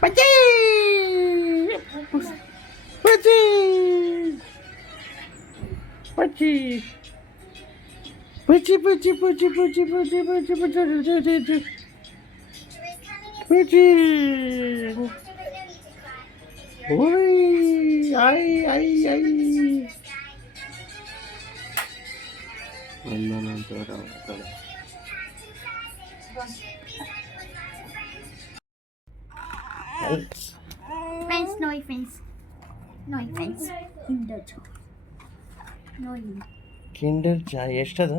ಪಚ್ಚಿ ಪಚ್ಚಿ ಪಚ್ಚಿ ಪಚ್ಚಿ ಪಚ್ಚಿ ಪಚ್ಚಿ ಪಚ್ಚಿ ಪಚ್ಚಿ ಪಚ್ಚಿ ಪಚ್ಚಿ ಪಚ್ಚಿ ಓಯ್ ಐ ಐ ಐ Friends, no friends. No friends. Kinder Joy. No friends. Kinder Joy ಎಷ್ಟದ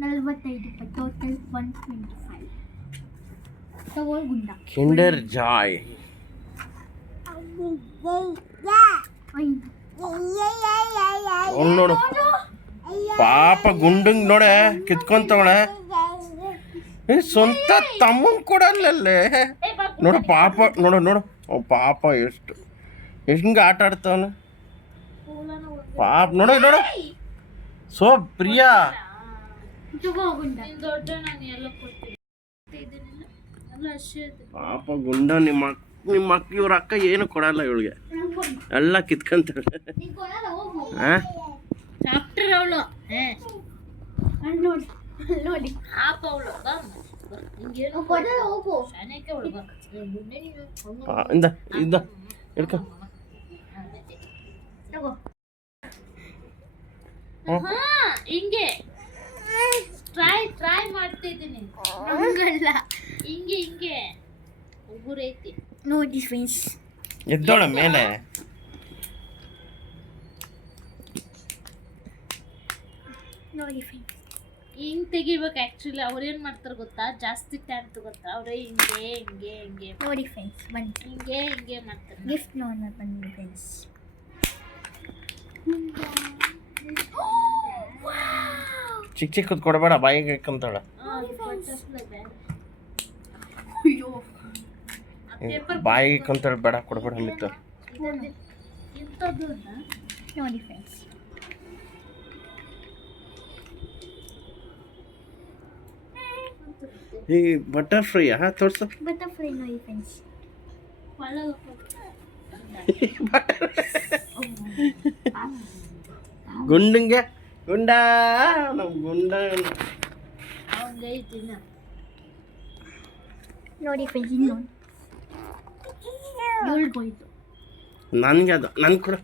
45 ಟೋಟಲ್ 125. ತಗೋ ಗುಂಡ. ಕಿಂಡರ್ ಜಾಯ್ ನೋಡು ಪಾಪ ಗುಂಡಂಗ್ ನೋಡೆ ಕಿತ್ಕೊಂತವಳೆ ಸ್ವಂತ ತಮ್ಮಂಗ್ ಕೊಡಲ್ಲೇ ನೋಡು ಪಾಪ ನೋಡು ನೋಡು ಪಾಪ ಎಷ್ಟು ಹಿಂಗೆ ಆಟ ಆಡ್ತಾವನು ಪಾಪ ನೋಡು ನೋಡು ಸೋ ಪ್ರಿಯಾ ಪಾಪ ಗುಂಡ ನಿಮ್ಮ ಅಕ್ಕ ಇವ್ರ ಅಕ್ಕ ಏನು ಕೊಡಲ್ಲ ಇವಳಿಗೆ ಎಲ್ಲ ಕಿತ್ಕೊಂತಾಳೆ ಇಂದ ಇಂದ ಹಿಡ್ಕೊ ಹಿಂಗೆ ಟ್ರೈ ಮಾಡ್ತಿದ್ದೀನಿ ಹಂಗಲ್ಲ ಹಿಂಗೆ ಹಿಂಗೆ ಉಗುರೈತಿ ನೋಡಿ ಫ್ರೆಂಡ್ಸ್ ಎದ್ದೋಳ ಮೇಲೆ ನೋಡಿ ಫ್ರೆಂಡ್ಸ್ ಹಿಂಗ್ ತೆಗಿಬೇಕು ಆಕ್ಚುಲಿ ಅವ್ರೇನ್ ಮಾಡ್ತಾರ ಗೊತ್ತಾ ಜಾಸ್ತಿ ಟೈಮ್ ತಗೋತಾರ ಅವ್ರೆ ಹಿಂಗೆ ಹಿಂಗೆ ಹಿಂಗೆ ನೋಡಿ ಫ್ರೆಂಡ್ಸ್ ಬನ್ನಿ ಹಿಂಗೆ ಹಿಂಗೆ ಮಾಡ್ತಾರೆ ಗಿಫ್ಟ್ ನೋಡೋಣ ಬನ್ನಿ ಫ್ರೆಂಡ್ಸ್ ಚಿಕ್ಕ ಚಿಕ್ಕದ್ ಕೊಡಬೇಡ ಬಾಯಿಗೆ ಇಕ್ಕಂತಾಳ ಬಾಯಿಗೆ ಇಕ್ಕಂತಾಳ ಬೇಡ ಕೊಡಬೇಡ ಮಿತ್ತು ನೋಡಿ ಫ್ರೆಂಡ್ಸ್ ಈ ಬಟರ್ ಫ್ರೈ ತೋರ್ಸ ಬಟರ್ಫ್ಲೈ ನೋಡಿ ಫ್ರೆಂಡ್ಸ್ ಗುಂಡಂಗೆ ಗುಂಡ ನಮ್ ಗುಂಡ ನೋಡಿ ಫ್ರೆಂಡ್ಸ್ ಇನ್ನು ಹೇಳ್ಬೋಯ್ತು ನನಗೆ ಅದು ನನ್ಗೆ ಕೊಡ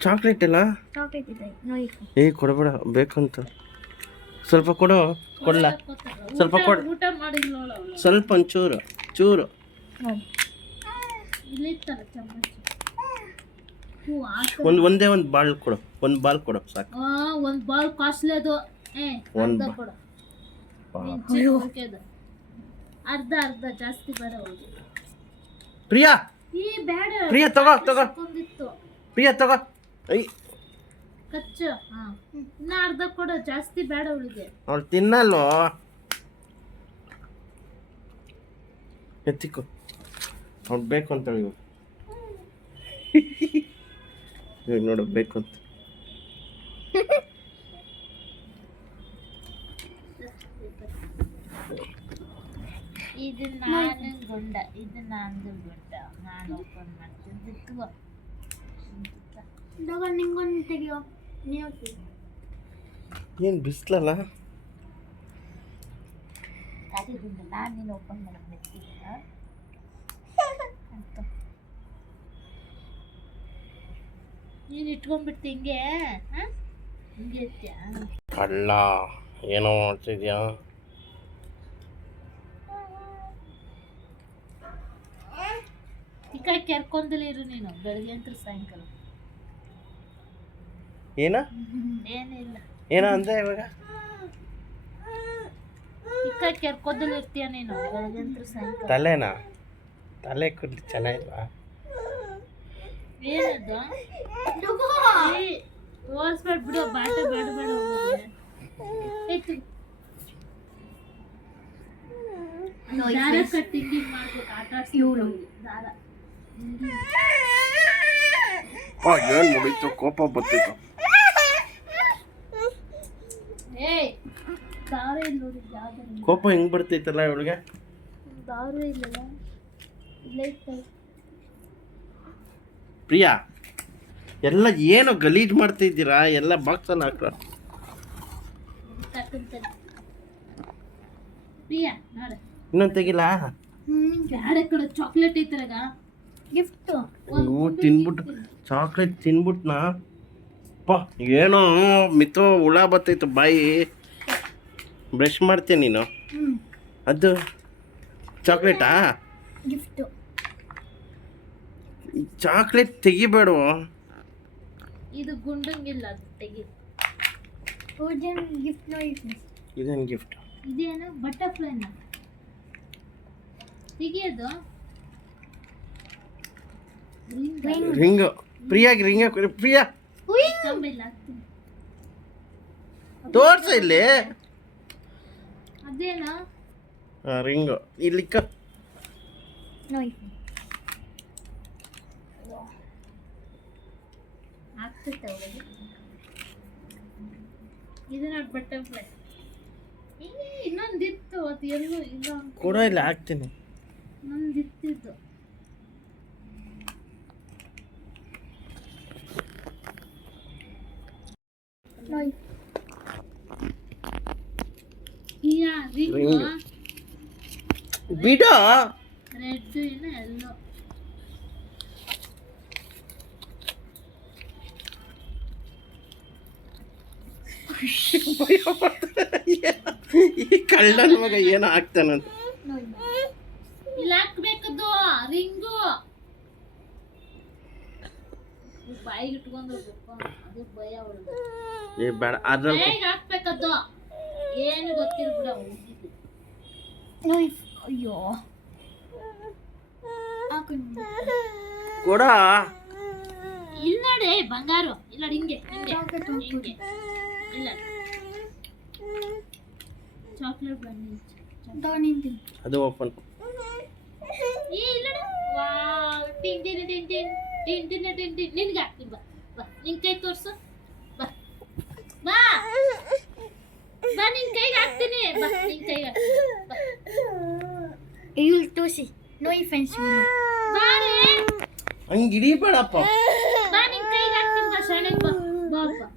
ಚಾಕ್ಲೇಟ್ ಇಲ್ಲ ಚಾಕ್ಲೇಟ್ ಇದೆ ನೋಡಿ ಕೊಡಬೇಡ ಬೇಕಂತ ಸ್ವಲ್ಪ ಕೊಡು ಕೊಡಲ್ಲ ಸ್ವಲ್ಪ ಕೊಡು ಊಟ ಮಾಡಿಲ್ಲ ಅವಳು ಸ್ವಲ್ಪ ಒಂಚೂರು ಚೂರು ನೋಡಿ ಇಲ್ಲಿ ಇರ್ತಾರ ಚಮಚ ಒಂದೇ ಒಂದು ಬಾಲ್ ಕೊಡು ಒಂದು ಬಾಲ್ ಕೊಡು ಸಾಕು ಒಂದ್ ಬಾಲ್ ಕಾಸ್ಟ್ಲಿ ಅದು ಒಂದ್ ಅರ್ಧ ಕೊಡು ಅರ್ಧ ಅರ್ಧ ಜಾಸ್ತಿ ಬೇಡ ಹೋಗಿ ಪ್ರಿಯಾ ಈ ಬೇಡ ಪ್ರಿಯಾ ತಗೋ ತಗೋ ಕೊಂದಿತ್ತು ಪ್ರಿಯಾ ತಗೋ ಐ ಕಚ್ಚ ಇನ್ನ ಅರ್ಧ ಕೊಡು ಜಾಸ್ತಿ ಬೇಡ ಅವಳಿಗೆ ಅವಳು ತಿನ್ನಲ್ವೋ ಎತ್ತಿಕೊ ಅವ್ಳು ಬೇಕು ಅಂತೇಳಿ ಇವಾಗ ಇವಾಗ ನೋಡು ಬೇಕು ಅಂತ ಇದು ನಾನು ಗುಂಡ ಇದು ನಂದು ಗುಂಡ ನಾನು ಓಪನ್ ಮಾಡ್ತೀನಿ ತಗೋ ನಿಂಗೊಂದು ತೆಗಿಯೋ ನೀವು ಏನು ಬಿಸ್ಲಲ್ಲ ಅದೇ ಗುಂಡ ನಾನು ನೀನು ಓಪನ್ ಮಾಡಬೇಕು ಅಂತ ನೀನು ಇಟ್ಕೊಂಡ್ಬಿಡ್ತಿ ಹಿಂಗೆ ಹಿಂಗೆ ಇರ್ತೀಯ ಕಳ್ಳ ಏನೋ ಮಾಡ್ತಿದ್ಯಾ ಚಿಕ್ಕ ಕೆರ್ಕೊಂಡಲೇ ಇರು ನೀನು ಬೆಳಗ್ಗೆ ಅಂತ ಸಾಯಂಕಾಲ ಏನ ಏನಿಲ್ಲ ಏನೋ ಅಂದೆ ಇವಾಗ ಚಿಕ್ಕ ಕೆರ್ಕೊಂಡಲೇ ಇರ್ತೀಯ ನೀನು ಬೆಳಗ್ಗೆ ಅಂತ ಸಾಯಂಕಾಲ ತಲೆನಾ ತಲೆ ಕೂದಲು ಚೆನ್ನಾಗಿಲ್ವಾ ಏನದು ತೋರಿಸ್ಬೇಡ ಬಿಡು ಬಾಟ ಬೇಡ ಬೇಡ ದಾರ ಕಟ್ಟಿಂಗ್ ಮಾಡ್ಬೇಕು ಆಟ ಆಡ್ಸಿ ದಾರ ಏನು ಮುಗೀತು ಕೋಪ ಬರ್ತಿತ್ತು ಏಯ್ ದಾರ ಇಲ್ಲ ನೋಡಿ ಜಾಗ ಕೋಪ ಹೆಂಗ್ ಬರ್ತೈತಲ್ಲ ಇವಳಿಗೆ ದಾರ ಇಲ್ಲ ಪ್ರಿಯಾ ಎಲ್ಲ ಏನು ಗಲೀಜ್ ಮಾಡ್ತಿದ್ದೀರಾ ಎಲ್ಲ ಬಾಕ್ಸಲ್ಲಿ ಹಾಕ್ರ ಪ್ರಿಯಾ ನೋಡ ಇನ್ನೊಂದು ತೆಗಿಲ್ಲ ಬ್ಯಾಡ ಕಡೆ ಚಾಕ್ಲೇಟ್ ಐತರಾಗ ಗಿಫ್ಟ್ ಇವು ತಿನ್ಬಿಟ್ಟು ಚಾಕ್ಲೇಟ್ ತಿನ್ಬಿಟ್ನಾ ಪ ಏನೋ ಮಿತೋ ಹುಳ ಬರ್ತೈತು ಬಾಯಿ ಬ್ರಷ್ ಮಾಡ್ತೀಯ ನೀನು ಅದು ಚಾಕ್ಲೇಟಾ ಗಿಫ್ಟ್ ಚಾಕ್ಲೇಟ್ ತೆಗಿಬೇಡ ಇದು ಗುಂಡಂಗಿಲ್ಲ ಅದು ತೆಗಿ ಓಜನ್ ಗಿಫ್ಟ್ ನೋಡಿ ಇದೇನು ಗಿಫ್ಟ್ ಇದೇನು ಬಟರ್ಫ್ಲೈನ ತೆಗಿಯೋದು ರಿಂಗ್ ಪ್ರಿಯಾಗಿ ರಿಂಗ್ ಹಾಕಿ ಪ್ರಿಯಾ ಕಂಬಿಲ್ಲ ಹಾಕ್ತೀನಿ ತೋರ್ಸ ಇಲ್ಲಿ ಅದೇನಾ ರಿಂಗ್ ಇಲ್ಲಿಕ್ಕ ನೋಡಿ ಆಗ್ತೈತೆ ಅವಳಿಗೆ ಇದು ನೋಡಿ ಬಟರ್ಫ್ಲೈ ಇನ್ನೊಂದಿತ್ತು ಅದು ಎಲ್ಲೂ ಇಲ್ಲ ಕೂಡ ಇಲ್ಲಿ ಹಾಕ್ತೀನಿ ನಂದಿತ್ತಿದ್ದು ನೋಡಿ ರಿಂಗ್ ಬಿಡ ರೆಡ್ ಏನೋ ಎಲ್ಲೋ ಈ ಕಳ್ಳನ ಮಗ ಏನೋ ಹಾಕ್ತಾನಂತ ನೋಡಿ ಇಲ್ಲ ಹಾಕ್ಬೇಕದು ರಿಂಗು ಬಾಯಿಗೆ ಇಟ್ಕೊಂಡು ಅದು ಭಯ ಅವಳಿಗೆ ಏ ಬೇಡ ಅದ್ರಲ್ಲಿ ಬಾಯಿಗೆ ಹಾಕ್ಬೇಕದು ಏನು ಗೊತ್ತಿಲ್ಲ ಬಿಡ ಹೋಗಿದ್ದು ನೋಡಿ ಅಯ್ಯೋ ಹಾಕೊಂಡು ಕೂಡ ಇಲ್ಲಿ ನೋಡಿ ಬಂಗಾರು ಇಲ್ಲ ನೋಡಿ, ಹಿಂಗೆ ಹಿಂಗೆ ಚಾಕ್ಲೇಟ್ ಹಿಂಗೆ ಇಲ್ಲ ಚಾಕ್ಲೇಟ್ ಬನ್ನಿ ತಗೊಂಡಿದ್ದೀನಿ ಅದು ಓಪನ್ ಈ ಇಲ್ಲ wow tin tin tin tin tin tin tin tin ನಿನ್ಗೆ ಹಾಕ್ತೀನಿ ಬಾ ಬಾ ನಿನ್ ಕೈ ತೋರ್ಸು ಬಾ ಬಾ ಬಾ ನಿನ್ ಕೈಗೆ ಹಾಕ್ತೀನಿ ಬಾ ನಿನ್ ಕೈಗೆ ಹಾಕ್ತೀನಿ ಬಾ ಇಲ್ಲಿ ತೋರಿಸಿ ನೋಡಿ ಫ್ರೆಂಡ್ಸ್ ಬಾರೆ ಹಂಗೆ ಹಿಡಿಬೇಡಪ್ಪ ಬಾ ನಿನ್ ಕೈಗೆ ಹಾಕ್ತೀನಿ ಬಾ ಸಣ್ಣಗೆ ಬಾ ಬಾ ಬಾ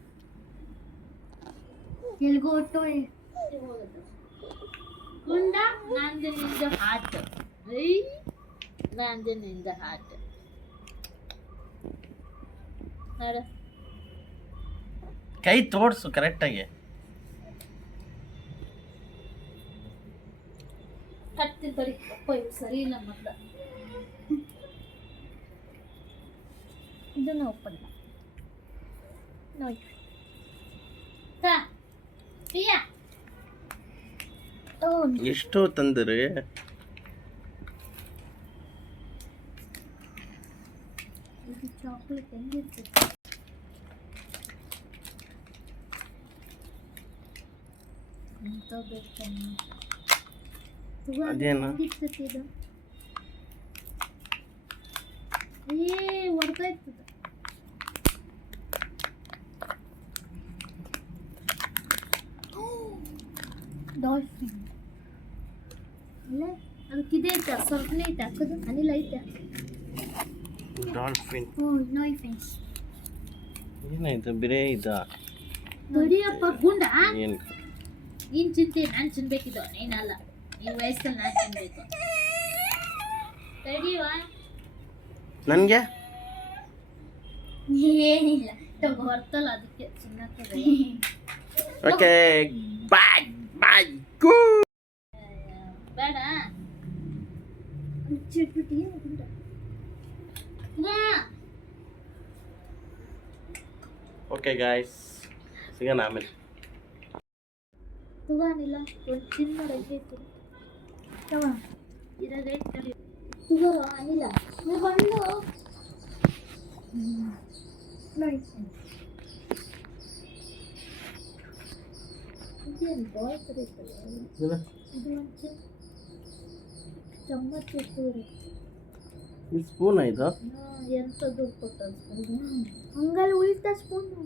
ಎಲ್ಗೋ ಹೊಟ್ಟು ಗುಂಡ ನಂದು ನಿಂದು ಹಾಟ್ ಐ ನಂದು ನಿಂದು ಹಾಟ್ ನೋಡ ಕೈ ತೋರ್ಸು ಕರೆಕ್ಟಾಗಿ ಕಟ್ತೀನಿ ಬರೀ ಅಪ್ಪ ಇವು ಸರಿ ಇಲ್ಲ ಮಕ್ಕಳ ಇದನ್ನು ಓಪನ್ ನೋಡಿ ತಾ ಪ್ರಿಯಾ ತಗೊಂಡು ಎಷ್ಟು ತಂದರೆ ಇದು ಚಾಕ್ಲೇಟ್ ಹೆಂಗಿರ್ತದೆ ಎಂತ ಬೇಕು ಅದೇನು? ಹೆಂಗಿರ್ತೈತಿ ಇದು ಏ ಹೊಡ್ತಾಯ್ತದ ಡಾಲ್ಫಿನ್ ಅಲ್ಲ ಅದಕ್ಕೆ ಇದೆ ಐತೆ ಸ್ವಲ್ಪನೇ ಐತೆ ಹಾಕೋದು ಅನಿಲ್ ಐತೆ ಡಾಲ್ಫಿನ್ ಓ ನೋಡಿ ಫ್ರೆಂಡ್ಸ್ ಏನಾಯ್ತು ಬೇರೆ ಇದ ತಡಿಯಪ್ಪ ಗುಂಡ ಏನು ನೀನ್ ಚಿಂತೆ ನಾನು ತಿನ್ಬೇಕಿದ್ದು ನೀನಲ್ಲ ಈ ವಯಸ್ಸಲ್ಲಿ ನಾನು ತಿನ್ಬೇಕು ತಡಿಯುವ ನನಗೆ ಏನಿಲ್ಲ ಬರ್ತಲ್ಲ ಅದಕ್ಕೆ ಚಿನ್ನಕ್ಕೆ ಓಕೆ ಬಾಯ್ ಬಾಯ್ ಗೋ ಬೇಡ ಚಿಟ್ಬಿಟ್ಟು ಗುಂಡ ಓಕೆ ಗಾಯ್ಸ್ ಸಿಗೋಣ ಆಮೇಲೆ ತುಗಾನಿಲ್ಲ ಒಂದು ಚಿನ್ನದ ಐತೆ ತಗೋ ಇರೋದೇ ತಡಿ ತುಗೋ ಅನಿಲ್ಲ ನೀವು ಬಂದು ನೋಡಿ ಇದೇನು ಬಾಯ್ ಥರ ಇರ್ತದೆ ಇದು ಒಂದು ಚಮ್ಮಚ ಇರ್ತದೆ ಈ ಸ್ಪೂನ್ ಇದು ಎಂತ ದುಡ್ಡು ಕೊಟ್ಟು ಹಂಗಲ್ಲಿ ಉಳಿತಾ ಸ್ಪೂನು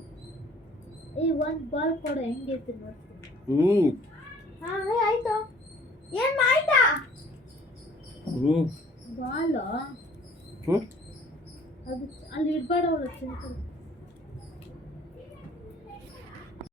ಈ ಒಂದು ಬಾಲ್ ಕೊಡ ಹೆಂಗೈತಿ ನೋಡ್ತೀನಿ ಆಯ್ತು ಏನು ಆಯ್ತಾ ಬಾಲ ಹ್ಞೂ ಅದು ಅಲ್ಲಿ ಇಡ್ಬೇಡ ಅವಳು ಚಿಂತೆ